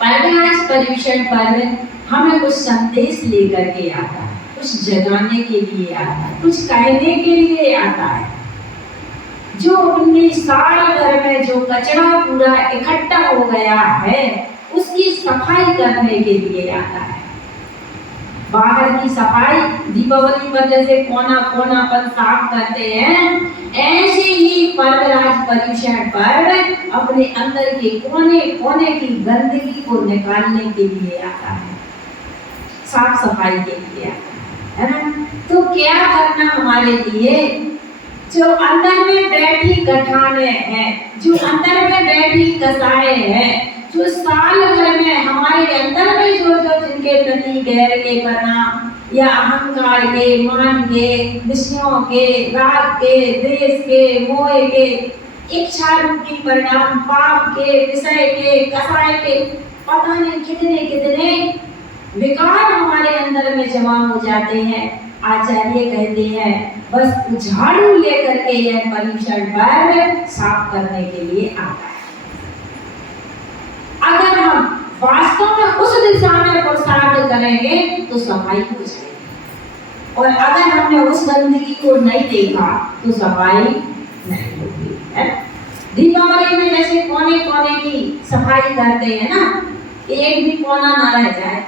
पर्वराज पर्युषण पर्व हमें कुछ संदेश लेकर के आता है, कुछ जगाने के लिए आता है, कुछ कहने के लिए आता है। जो 19 साल भर में जो कचरा पूरा इकट्ठा हो गया है उसकी सफाई करने के लिए आता है। बाहर की सफाई दीपावली पर जैसे कोना कोना पर साफ करते हैं, ऐसे ही पर्वराज पर्युषण पर्व अपने अंदर के कोने कोने की गंदगी को निकालने के लिए आता है, साफ सफाई के लिए आता है ना। तो क्या करना हमारे लिए, जो अंदर में बैठी गठाने हैं, जो अंदर में बैठी कसाए हैं, जो साल भर में हमारे अंदर में जो जिनके प्रति गैर के परिणाम या अहंकार के, मान के, विषयों के, राग के, देश के, मोह के, इच्छा रूपी परिणाम, पाप के, विषय के, कसाय के, पता नहीं कितने कितने विकार हमारे अंदर में जमा हो जाते हैं। आचार्य कहते हैं बस झाड़ू लेकर के यह पर्युषण पर्व साफ करने के लिए आता है। अगर हम वास्तव में उस दिशा में पुरुषार्थ करेंगे तो सफाई हो जाएगी, और अगर हमने उस गंदगी को नहीं देखा तो सफाई नहीं होगी। दीपावली में जैसे कोने कोने की सफाई करते हैं ना, एक भी कोना ना रह जाए,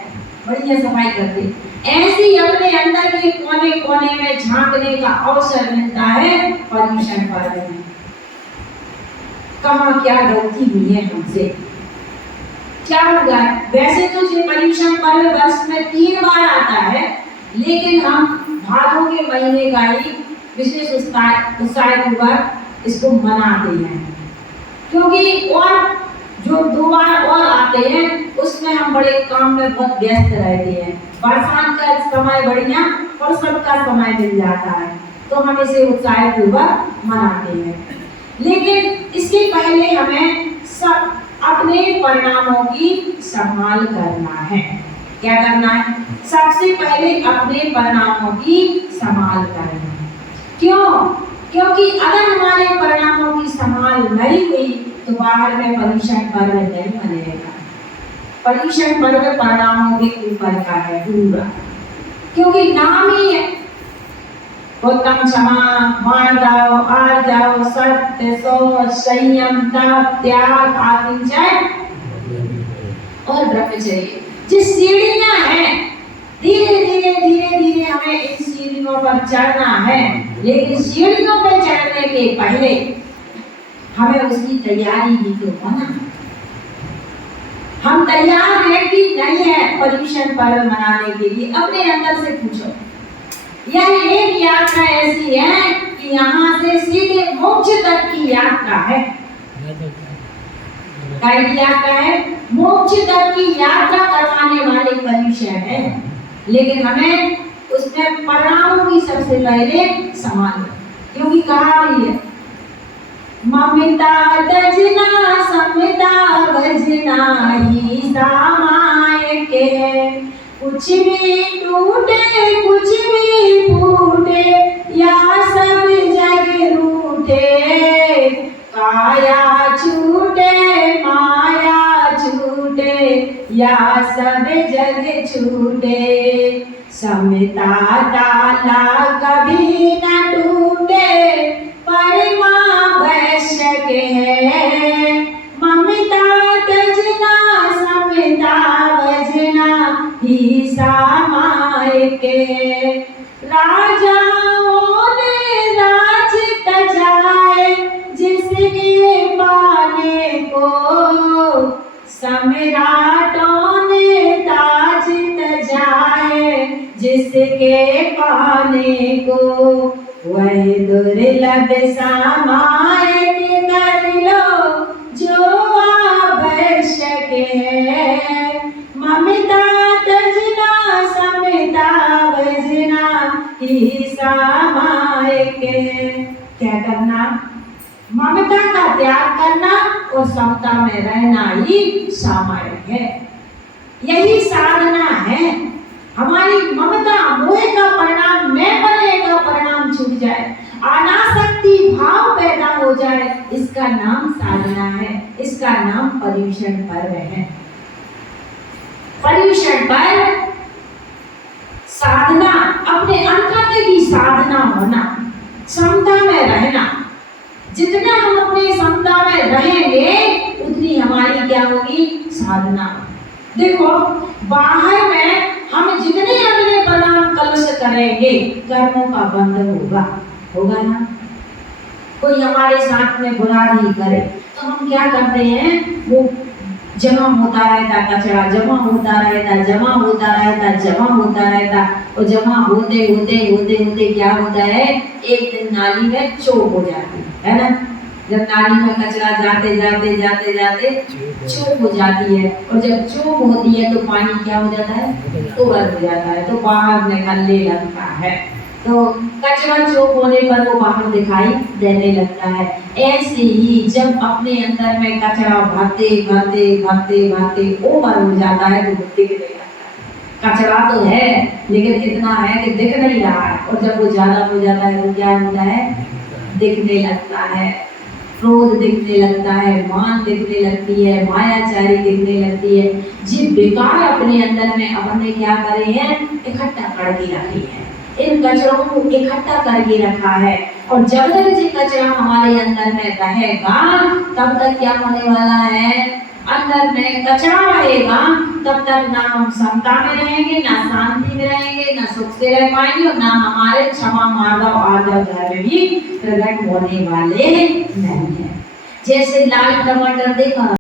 बढ़िया सफाई करते हैं, ऐसे ही अपने अंदर के कोने कोने में झांकने का अवसर मिलता है पर्युषण पर्व में। कहाँ क्या गलती हुई है हमसे, क्या होगा। वैसे तो ये पर्युषण पर्व वर्ष में 3 बार आता है, लेकिन हम भादों के महीने का ही विशेष उत्साहपूर्वक इसको मनाते हैं, क्योंकि और जो 2 बार और आते हैं उसमें हम बड़े काम में बहुत व्यस्त रहते हैं। बरसात का समय बढ़िया और सबका समय मिल जाता है, तो हम इसे उत्साहपूर्वक मनाते हैं। लेकिन इसके पहले हमें सब अपने परिणामों की संभाल करना है। क्या करना है? सबसे पहले अपने परिणामों की संभाल करना है। क्यों? क्योंकि अगर हमारे परिणामों की संभाल नहीं हुई तो बाहर में पर्युषण पर्व नहीं मनेगा। पर्युषण पर्व परिणामों के ऊपर का है पूरा, क्योंकि नाम ही है उत्तम, क्षमा, मार्दव, आर्जव, सत्य, शौच, संयम, तप, त्याग, आत्मजय और ब्रह्मचर्य। जिस सीढ़ियां हैं, धीरे धीरे धीरे धीरे हमें इन सीढ़ियों पर चढ़ना है, लेकिन सीढ़ियों पर चढ़ने के पहले हमें उसकी तैयारी भी तो होना। हम तैयार हैं कि नहीं है पर्युषण पर्व मनाने के लिए? अपने अंदर से पूछो। यह एक यात्रा ऐसी है कि यहाँ से सीधे मोक्ष तक की यात्रा है। क्या यात्रा है? मोक्ष तक की यात्रा करवाने वाले पर्युषण है, लेकिन हमें उसमें परिणामों की सबसे पहले संभाल, क्योंकि कहा भी है ममिता तजना समिता भजना ही सामाय के, कुछ भी टूटे कुछ भी फूटे या सब जग रूठे, काया छूटे माया छूटे या सब जग छूटे, समता ताला कभी न टूटे परमावश्यक है, ममता तजना समता भजना ही सामायिक। राजाओं ने राज तजाए जिसके पाने को, सम्राटों ने ताज तजाए जिसके पाने को, वह दुर्लभ सामायिक कर लो जो आवश्यक है, ममता तजना समता भजना ही सामायिक। क्या करना? ममता का त्याग करना और समता में रहना ही सामायिक है। यही साधना है। हमारी ममता मोह का परिणाम मैं बने का परिणाम छूट जाए, अनासक्ति भाव पैदा हो जाए, इसका नाम साधना है, इसका नाम पर्युषण पर्व है। पर्यूषण पर साधना, अपने अंतरंग की साधना होना, समता में रहना। जितना हम अपने समता में रहेंगे उतनी हमारी क्या होगी? साधना। देखो बाहर में हम जितने अपने प्रणाम कलश करेंगे कर्मों का बंधन होगा ना। कोई हमारे साथ में बुरा नहीं करे तो हम क्या करते हैं, वो जमा होता रहता कचरा, जमा होता रहता, जमा होता रहता, जमा होता रहता, और जमा होते होते होते होते क्या होता है, एक दिन नाली में चोक हो जाती है ना। जब नाली में कचरा जाते जाते जाते जाते चोक हो जाती है, और जब चोक होती है तो पानी क्या हो जाता है? ओवर हो जाता है, तो बाहर निकलने लगता है। तो कचरा चोक होने पर वो बाहर दिखाई देने लगता है। ऐसे ही जब अपने अंदर में कचरा भरते भरते भरते भरते ओवर हो जाता है तो दिखने लगता है। कचरा तो है लेकिन कितना है कि दिख नहीं रहा है, और जब वो ज्यादा हो जाता है तो क्या होता है? दिखने लगता है। क्रोध दिखने लगता है, मान दिखने लगती है, मायाचारी दिखने लगती है। जिस बेकार अपने अंदर में हमने क्या करे हैं? इकट्ठा करके रखी है, इन कचरों को इकट्ठा करके रखा है। और जब तक ये कचरा हमारे अंदर में रहेगा तब तक क्या होने वाला है? अंदर में कचरा रहेगा तब तक ना हम समता में रहेंगे, ना शांति में रहेंगे, ना सुख से रह पाएंगे, और ना हमारे क्षमा मार्दव आर्दव धर्म भी प्रकट होने वाले नहीं है। जैसे लाल टमाटर देखा